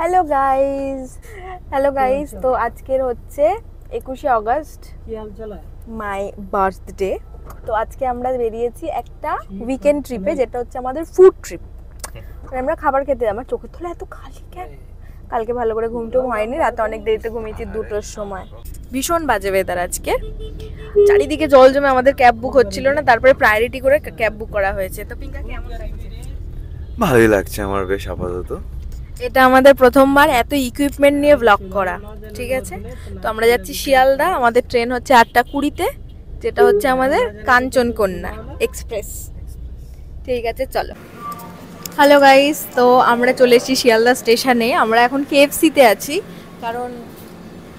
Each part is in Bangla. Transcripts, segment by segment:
হ্যালো গাইস, তো আজকের হচ্ছে 21শে আগস্ট, মাই বার্থডে। তো আজকে আমরা বেরিয়েছি একটা উইকেন্ড ট্রিপে, যেটা হচ্ছে আমাদের ফুড ট্রিপ। আমরা খাবার খেতে, আমার চোখের তলা এত খালি কেন? কালকে ভালো করে ঘুমটুম হয়নি, রাতে অনেক দেরিতে ঘুমিয়েছি, 2টোর সময়। ভীষণ বাজে ওয়েদার আজকে, চারিদিকে জল জমে আমাদের ক্যাব বুক হচ্ছিল না, তারপরে প্রায়োরিটি করে ক্যাব বুক করা হয়েছে। তো পিঙ্কা কেমন লাগছে? ভালোই লাগছে আমার বেশ আপাতত। এটা আমাদের প্রথমবার এত ইকুইপমেন্ট নিয়ে ব্লগ করা, ঠিক আছে? তো আমরা যাচ্ছি শিয়ালদা, আমাদের ট্রেন হচ্ছে 8:20-তে, যেটা হচ্ছে আমাদের কাঞ্চনকন্যা এক্সপ্রেস। ঠিক আছে, চলো। হ্যালো গাইস, তো আমরা চলে এসেছি শিয়ালদা স্টেশনে। আমরা এখন KFC-তে আছি, কারণ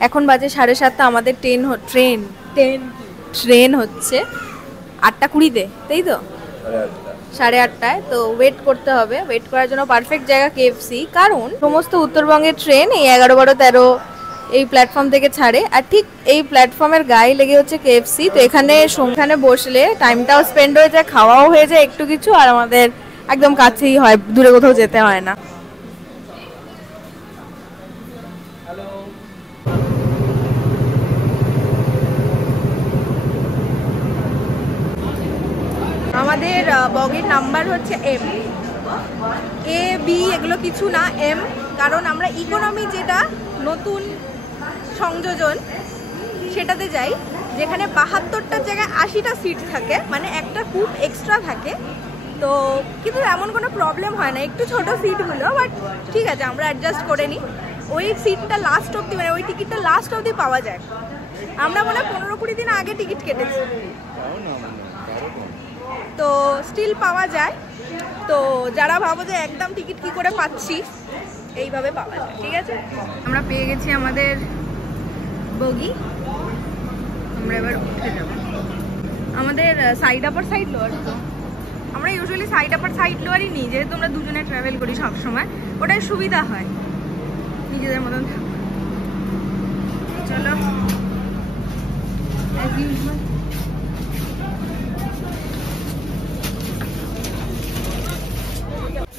এখন বাজে 7:30। আমাদের ট্রেন হচ্ছে 8:20-তে, তাই তো? 8:30টায়। তো ওয়েট করতে হবে, ওয়েট করার জন্য পারফেক্ট জায়গা KFC, কারণ সমস্ত উত্তরবঙ্গের ট্রেন এই 11, 12, 13 এই প্ল্যাটফর্ম থেকে ছাড়ে, আর ঠিক এই প্ল্যাটফর্মের গায়ে লেগে হচ্ছে KFC। তো এখানে বসলে টাইমটাও স্পেন্ড হয়ে যায়, খাওয়াও হয়ে যায় একটু কিছু, আর আমাদের একদম কাছেই হয়, দূরে কোথাও যেতে হয় না। আমাদের বগির নাম্বার হচ্ছে M, A B এগুলো কিছু না, M, কারণ আমরা ইকোনমি, যেটা নতুন সংযোজন, সেটাতে যাই, যেখানে 72টার জায়গায় 80টা সিট থাকে, মানে একটা খুব এক্সট্রা থাকে। তো কিন্তু এমন কোনো প্রবলেম হয় না, একটু ছোট সিটগুলো, বাট ঠিক আছে, আমরা অ্যাডজাস্ট করে নিই। ওই সিটটা লাস্ট অবধি, মানে ওই টিকিটটা লাস্ট অবধি পাওয়া যায়। আমরা মনে হয় 15-20 দিন আগে টিকিট কেটেছি, তো স্টিল পাওয়া যায়। তো যারা ভাবো যে একদম টিকিট কি করে পাচ্ছি, এইভাবে পাওয়া যায়, ঠিক আছে? আমরা পেয়ে গেছি আমাদের বগি, আমরা এবার উঠে যাব। আমাদের সাইড আপার সাইড লোয়ার, তো আমরা ইউজুয়ালি সাইড আপার সাইড লোয়ারই নিই, যেহেতু আমরা দুজনে ট্রাভেল করি সব সময়, ওটাই সুবিধা হয়, নিজেদের মতন থাকবে। চলো, অ্যাজ ইউজুয়াল।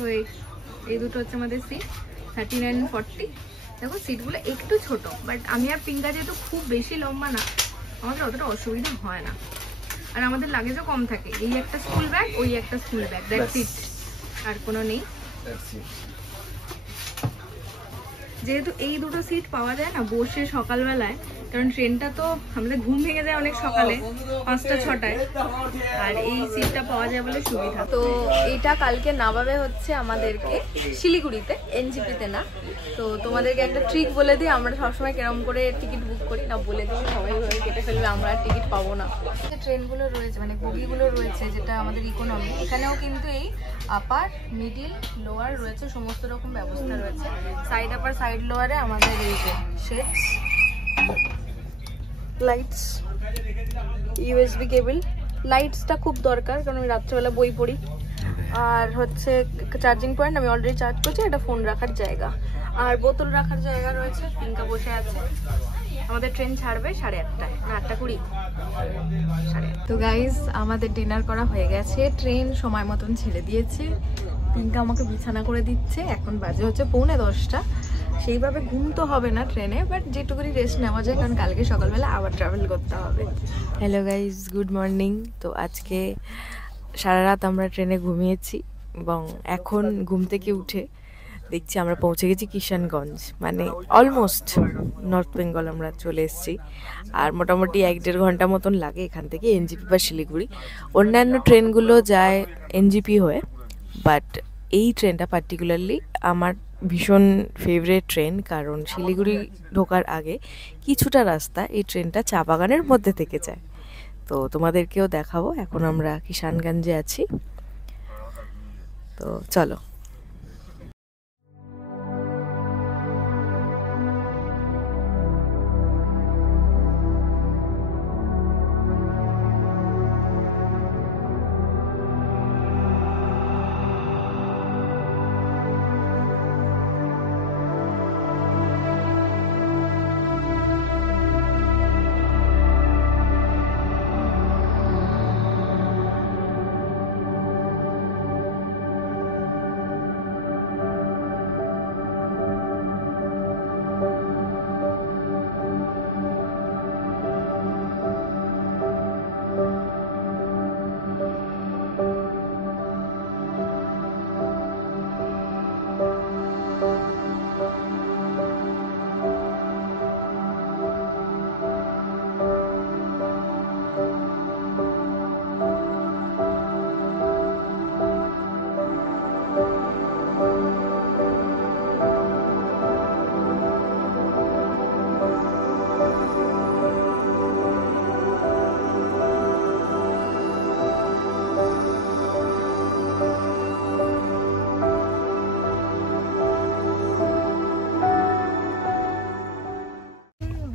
তো এই দুটো হচ্ছে আমাদের সিট, 39 and 40। দেখো সিটগুলো একটু ছোট, বাট আমি আর পিঙ্কা যেহেতু খুব বেশি লম্বা না, আমাদের অতটা অসুবিধা হয় না। আর আমাদের লাগেজও কম থাকে, এই একটা স্কুল ব্যাগ, ওই একটা স্কুল ব্যাগ, দ্যাটস ইট, আর কোনো নেই। যেহেতু এই দুটো সিট পাওয়া যায় না বসে সকালবেলায়, কারণ ট্রেনটা তো আমাদের ঘুম ভেঙে যায় অনেক সকালে, 5টা-6টায়, আর এই সিটটা পাওয়া যায় বলে সুবিধা। তো এইটা কালকে নামাবে হচ্ছে আমাদেরকে শিলিগুড়িতে, NGP-তে না। তো তোমাদেরকে একটা ট্রিক বলে দিই, আমরা সবসময় কেরম করে টিকিট বুক করি না, বলে দিই, সবাই ভাবে কেটে ফেলবে, আমরা আর টিকিট পাবো না। যে ট্রেনগুলো রয়েছে, মানে বগিগুলো রয়েছে, যেটা আমাদের ইকোনমি, এখানেও কিন্তু এই আপার, মিডিল, লোয়ার রয়েছে, সমস্ত রকম ব্যবস্থা রয়েছে। সাইড আপার, সাইড লোয়ারে আমাদের এই যে শেডস, লাইটস, USB কেবল, লাইটসটা খুব দরকার, কারণ আমি রাত্রেবেলা বই পড়ি। আর হচ্ছে চার্জিং পয়েন্ট, আমি অলরেডি চার্জ করছি, এটা ফোন রাখার জায়গা, আর বোতল রাখার জায়গা রয়েছে। পিঙ্কা বসে আছে। আমাদের ট্রেন ছাড়বে 8:30টায়, না 8:20। তো গাইজ, আমাদের ডিনার করা হয়ে গেছে, ট্রেন সময় মতন ছেড়ে দিয়েছে। পিঙ্কা আমাকে বিছানা করে দিচ্ছে, এখন বাজে হচ্ছে 9:45। সেইভাবে ঘুম তো হবে না ট্রেনে, বাট যেটুকুনি রেস্ট নেওয়া যায়, কারণ কালকে সকালবেলা আবার ট্রাভেল করতে হবে। Hello guys, good morning. তো আজকে সারা রাত আমরা ট্রেনে ঘুমিয়েছি, এবং এখন ঘুম থেকে উঠে দেখছি আমরা পৌঁছে গেছি কিষানগঞ্জ, মানে অলমোস্ট নর্থ বেঙ্গল আমরা চলে এসেছি। আর মোটামুটি 1-1.5 ঘন্টা মতন লাগে এখান থেকে NGP বা শিলিগুড়ি। অন্যান্য ট্রেনগুলো যায় NGP হয়ে, বাট এই ট্রেনটা পার্টিকুলারলি আমার ভীষণ ফেভারিট ট্রেন, কারণ শিলিগুড়ি ঢোকার আগে কিছুটা রাস্তা এই ট্রেনটা চা বাগানের মধ্যে থেকে যায়। তো তোমাদেরকেও দেখাবো। এখন আমরা কিষানগঞ্জে আছি, তো চলো।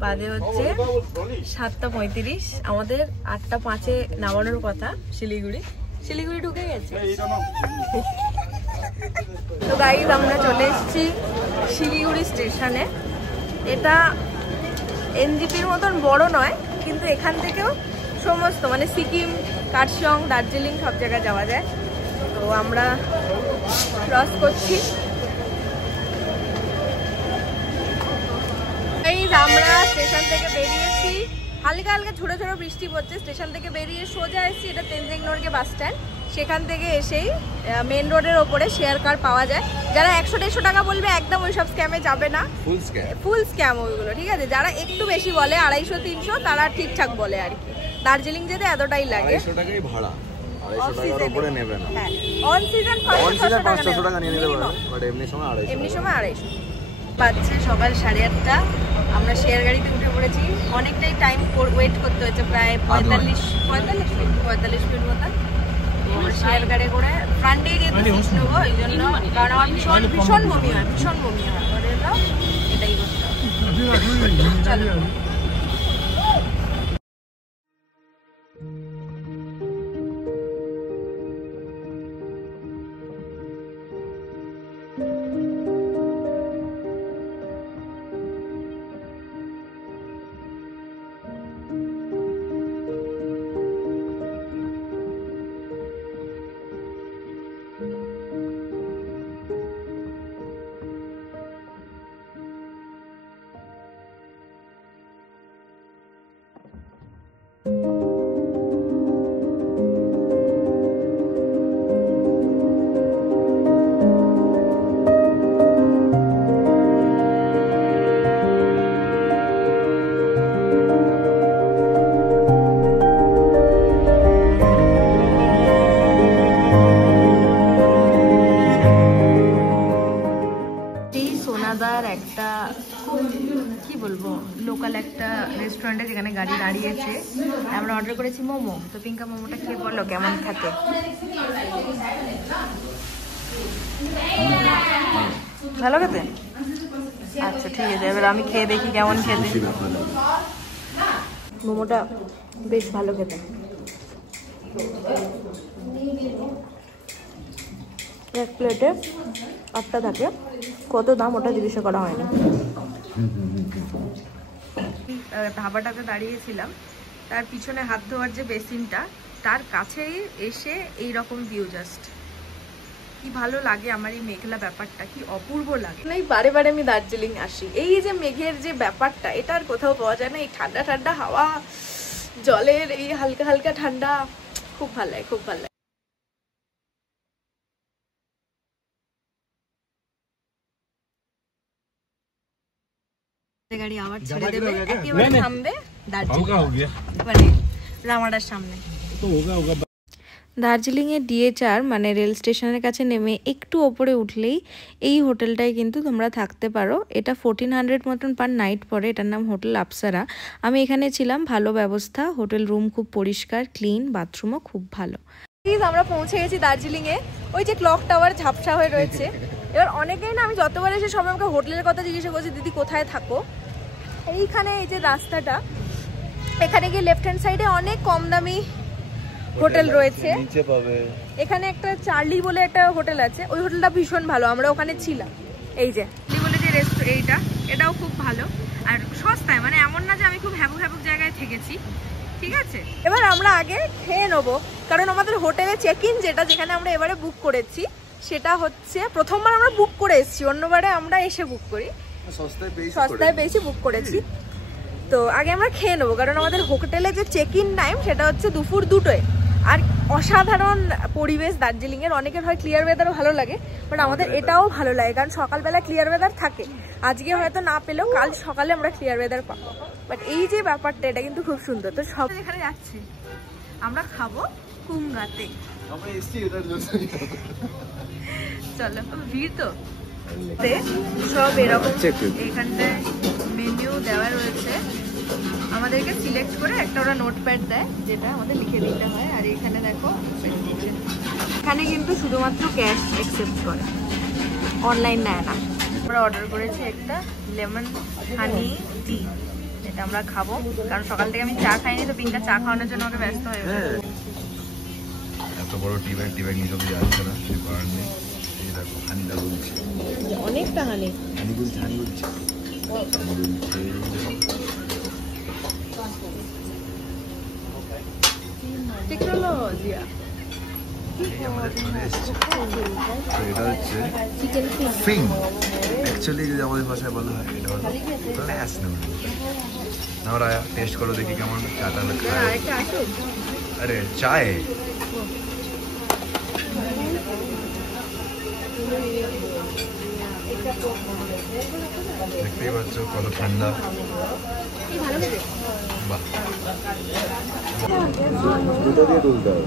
বাজে হচ্ছে 7:35। আমাদের 8:05 নামানোর কথা শিলিগুড়ি ঢুকে গেছে। তো গাইজ আমরা চলে এসেছি শিলিগুড়ি স্টেশনে। এটা এনজিপির মতন বড় নয়, কিন্তু এখান থেকেও সমস্ত মানে সিকিম, কার্শিয়ং, দার্জিলিং সব জায়গায় যাওয়া যায়। তো আমরা ক্রস করছি। আমরা স্টেশন থেকে বেরিয়েছি, হালকা হালকা ছোট ছোট বৃষ্টি পড়ছে। স্টেশন থেকে বেরিয়ে সোজা এসেছি, এটা তেনজিং নর্গে বাস স্ট্যান্ড। সেখান থেকে এসেই মেন রোডের ওপরে শেয়ার কার পাওয়া যায়। যারা 100-150 টাকা বলবে একদম ওইসব স্ক্যামে যাবে না, ফুল স্ক্যাম ওইগুলো, ঠিক আছে। যারা একটু বেশি বলে 250-300 তারা ঠিকঠাক বলে আর কি। দার্জিলিং যেতে এতটাই লাগে, 250 টাকাই ভাড়া, 250 টাকার উপরে নেবে না। হ্যাঁ, অন সিজন 500 টাকা নিয়ে নিতে পারবে, বাট এমনি সময় 250। বাজছে সকাল 8:30। আমরা শেয়ার গাড়িতে উঠে পড়েছি। অনেকটাই টাইম ওয়েট করতে হচ্ছে, প্রায় 45 মিনিট মতো। শেয়ার গাড়ি করে ফ্রান্টে যেতে নেবো, ওই জন্য, কারণ আমার ভীষণ বমি হয়। এটাই করতে হবে। চলো। একটা কি বলবো লোকাল একটা রেস্টুরেন্টে যেখানে গাড়ি দাঁড়িয়েছে, আমরা অর্ডার করেছি মোমো। তো পিঙ্কা মোমোটা খেয়ে বললো কেমন খেতে। ভালো খেতে? আচ্ছা ঠিক আছে, এবার আমি খেয়ে দেখি কেমন খেতে। মোমোটা বেশ ভালো খেতে। এক প্লেটে 8টা থাকে। কত দাম ওটা জিজ্ঞাসা করা হয়নি। ধাবাটাতে দাঁড়িয়েছিলাম, তার পিছনে হাত ধোয়ার যে বেসিনটা, তার কাছেই এসে এই রকম ভিউ। জাস্ট কি ভালো লাগে আমার এই মেঘলা ব্যাপারটা, কি অপূর্ব লাগে। বারে বারে আমি দার্জিলিং আসি, এই যে মেঘের যে ব্যাপারটা, এটা আর কোথাও পাওয়া যায় না। এই ঠান্ডা ঠান্ডা হাওয়া, জলের এই হালকা হালকা ঠান্ডা, খুব ভালো লাগে, খুব ভালো লাগে। গাড়ি আবার ছেড়ে দেবে, একেবারে থামবে রামাডার সামনে। দার্জিলিংয়ের ডিএচআর মানে রেল স্টেশনের কাছে নেমে একটু ওপরে উঠলেই এই হোটেলটায় কিন্তু তোমরা থাকতে পারো। এটা 1400 মতন পার নাইট পড়ে। এটার নাম হোটেল আপসারা। আমি এখানে ছিলাম, ভালো ব্যবস্থা, হোটেল রুম খুব পরিষ্কার, ক্লিন, বাথরুমও খুব ভালো। আমরা পৌঁছে গেছি দার্জিলিংয়ে। ওই যে ক্লক টাওয়ার ঝাপসা হয়ে রয়েছে। এবার অনেকেই না, আমি যতবার এসে সবাই আমাকে হোটেলের কথা জিজ্ঞাসা করছি, দিদি কোথায় থাকো। এইখানে এই যে রাস্তাটা, এখানে গিয়ে লেফট হ্যান্ড সাইডে অনেক কম দামি হোটেল রয়েছে। এখানে একটা চার্লি বলে একটা হোটেল আছে, ওই হোটেলটা ভীষণ ভালো, আমরা ওখানে ছিলাম। এই যে বলে যে রেস্টুরেন্ট, এটাও খুব ভালো আর সস্তায়, মানে এমন না যে আমি খুব হ্যাবুক হ্যাবুক জায়গায় থেকেছি, ঠিক আছে। এবার আমরা আগে খেয়ে নেবো, কারণ আমাদের হোটেলে চেক ইন যেখানে আমরা এবারে বুক করেছি, সেটা হচ্ছে প্রথমবার আমরা বুক করে এসেছি, অন্যবারে আমরা এসে বুক করি, সস্তায় পেয়েছি, বুক করেছি। তো আগে আমরা খেয়ে নেবো, কারণ আমাদের হোটেলে যে চেক ইন টাইম সেটা হচ্ছে দুপুর 2টোয়। আর অসাধারণ পরিবেশ দার্জিলিংয়ের। অনেকের হয় ক্লিয়ার ওয়েদারও ভালো লাগে, বাট আমাদের এটাও ভালো লাগে, কারণ সকালবেলা ক্লিয়ার ওয়েদার থাকে। আজকে হয়তো না পেলেও কাল সকালে আমরা ক্লিয়ার ওয়েদার পাবো। বাট এই যে ব্যাপারটা, এটা কিন্তু খুব সুন্দর। তো সব এখানে যাচ্ছে, আমরা খাবো কুমগাতে। চলো, ভিড় তো সব এরকম। এখানটায় মেনু দেওয়া রয়েছে, আমাদেরকে সিলেক্ট করে একটা ওরা নোটপ্যাড দেয়, যেটা আমাদের লিখে দিতে হয়। আর এখানে দেখো, এখানে কিন্তু শুধুমাত্র ক্যাশ অ্যাকসেপ্ট করে, অনলাইন নেয় না। আমরা অর্ডার করেছি একটা লেমন হানি টি, আমরা খাবো, কারণ সকাল থেকে আমি চা খাইনি, তো পিঙ্কা চা খাওয়ানোর জন্য ওকে ব্যস্ত হয়ে গেছে। এত বড় টি ব্যাগ নিয়ে তো যাচ্ছে না, সে কারণ নেই। এই দেখো হানিটা বলছে, অনেকটা হানি বলছে টেকনোলজিয়া। এটা হচ্ছে ফিং, অ্যাকচুয়ালি যদি আমাদের ভাষায় বলা হয় এটা হলো ক্লাস নুডল। আমরা টেস্ট করো দেখি কেমন চাটা খায়। আরে চায় দেখতেই পাচ্ছ কত ঠান্ডা। বাহ, দুটো দিয়ে তুলতে হবে।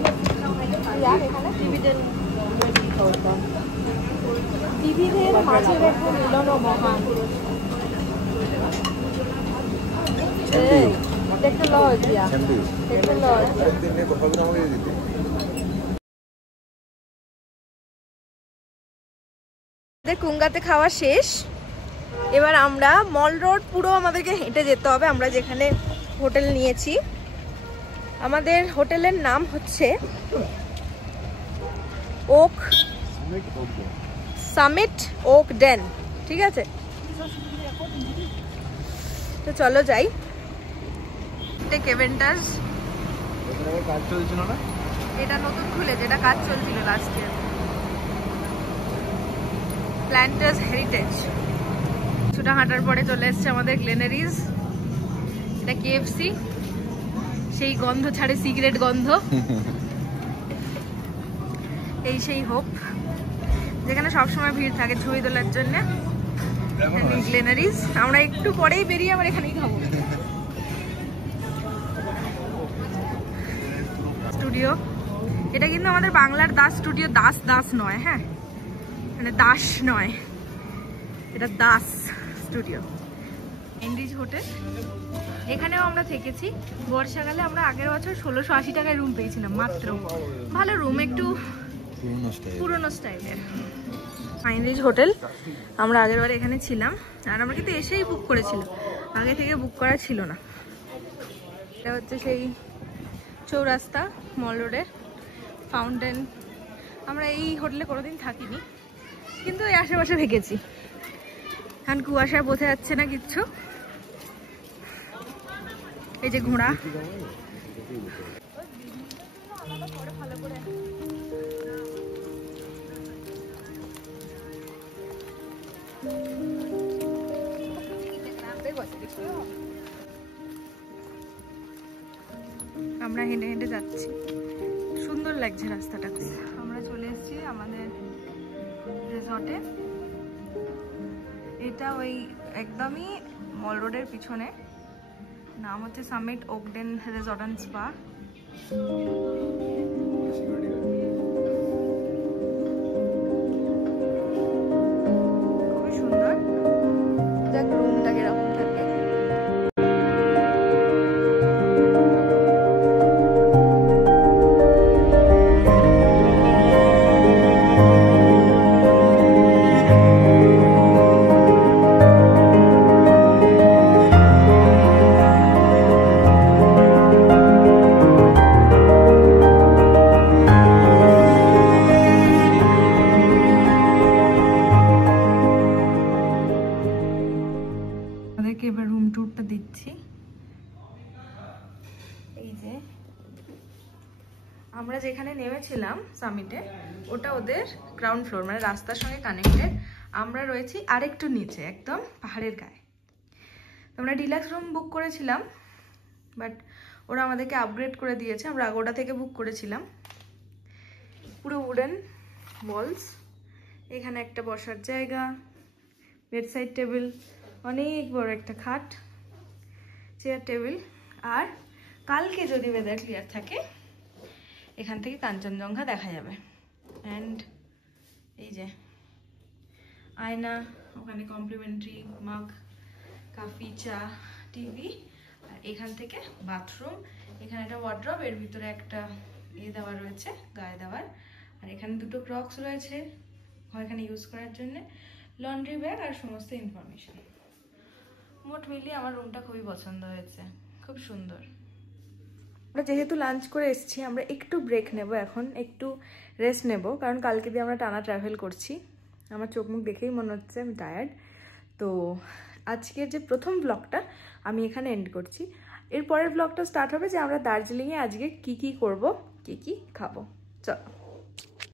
টিভিদের মাঝের একটা মিলন মহান। টেকনোলজিয়া কুঙ্গাতে খাওয়া শেষ। এবার আমরা মল রোড পুরো আমাদেরকে হেঁটে যেতে হবে। আমরা যেখানে হোটেল নিয়েছি, আমাদের হোটেলের নাম হচ্ছে ওক সামিট ওক ডেন, ঠিক আছে? তো চলো যাই। কেভেন্টাস কাজ চলছিল না, এটা নতুন খুলেছে, এটা কাজ চলছিল লাস্ট ইয়ার। Planters heritage. কিছুটা হাঁটার পরে চলে এসছে আমাদের গ্লেনারিজ। এটা কেএফসি, সেই গন্ধ ছাড়ে, সিগারেট গন্ধ। এই সেই হোপ, যেখানে সবসময় ভিড় থাকে ছবি তোলার জন্য। গ্লেনারিজ। আমরা একটু পরেই বেরিয়ে আবার এখানেই খাবো। স্টুডিও, এটা কিন্তু আমাদের বাংলার দাস স্টুডিও, দাস নয়, হ্যাঁ মানে দাস নয়, এটা দাস স্টুডিও। এন্ড্রিজ হোটেল, এখানেও আমরা থেকেছি বর্ষাকালে। আমরা আগের বছর 1680 টাকায় রুম পেয়েছিলাম মাত্র। ভালো রুম, একটু পুরনো স্টাইলের। এন্ড্রিজ হোটেল, আমরা আগের বার এখানে ছিলাম, আর আমরা কিন্তু এসেই বুক করেছিলাম, আগে থেকে বুক করা ছিল না। এটা হচ্ছে সেই চৌরাস্তা মল রোডের ফাউন্টেন। আমরা এই হোটেলে কোনোদিন থাকিনি, কিন্তু এই আশেপাশে থেকেছি। এখন কুয়াশায় বোঝা যাচ্ছে না কিচ্ছু। এই যে ঘোড়া, আমরা হেঁটে হেঁটে যাচ্ছি, সুন্দর লাগছে রাস্তাটা। আমরা চলে এসেছি আমাদের রিসর্টে। এটা ওই একদমই মল রোডের পিছনে, নাম হচ্ছে Summit Oak Den Resort and Spa. খুবই সুন্দর, দেখ রুমটা কিরকম থাকে। এবার রুম ট্যুরটা দিচ্ছি। এই যে আমরা যেখানে নেমেছিলাম সামিটে, ওটা ওদের গ্রাউন্ড ফ্লোর, মানে রাস্তার সঙ্গে কানেক্টেড। আমরা রয়েছি আরেকটু নিচে, একদম পাহাড়ের গায়ে। আমরা ডিলাক্স রুম বুক করেছিলাম, বাট ওরা আমাদেরকে আপগ্রেড করে দিয়েছে। আমরা আগোটা থেকে বুক করেছিলাম। পুরো উডেন ওয়ালস, এখানে একটা বসার জায়গা, বেডসাইড টেবিল, অনেক বড় একটা খাট, চেয়ার টেবিল। আর কালকে যদি ওয়েদার ক্লিয়ার থাকে, এখান থেকে কাঞ্চনজঙ্ঘা দেখা যাবে। অ্যান্ড এই যে আয়না, ওখানে কমপ্লিমেন্টারি মাগ, কফি, চা, টিভি। আর এখান থেকে বাথরুম, এখানে একটা ওয়ার্ড্রপ, এর ভিতরে একটা দেওয়া রয়েছে গায়ে দেওয়ার। আর এখানে দুটো ক্রক্স রয়েছে এখানে ইউজ করার জন্য, লন্ড্রি ব্যাগ আর সমস্ত ইনফরমেশন। মোট মিলিয়ে আমার রুমটা খুবই পছন্দ হয়েছে, খুব সুন্দর। আমরা যেহেতু লাঞ্চ করে এসেছি, আমরা একটু ব্রেক নেব এখন, একটু রেস্ট নেব, কারণ কালকে দিয়ে আমরা টানা ট্রাভেল করছি। আমার চোখ মুখ দেখেই মনে হচ্ছে আমি টায়ার্ড। তো আজকের যে প্রথম ব্লগটা আমি এখানে এন্ড করছি। এর পরের ব্লগটা স্টার্ট হবে যে আমরা দার্জিলিংয়ে আজকে কি কি করব, কি কি খাবো। চলো।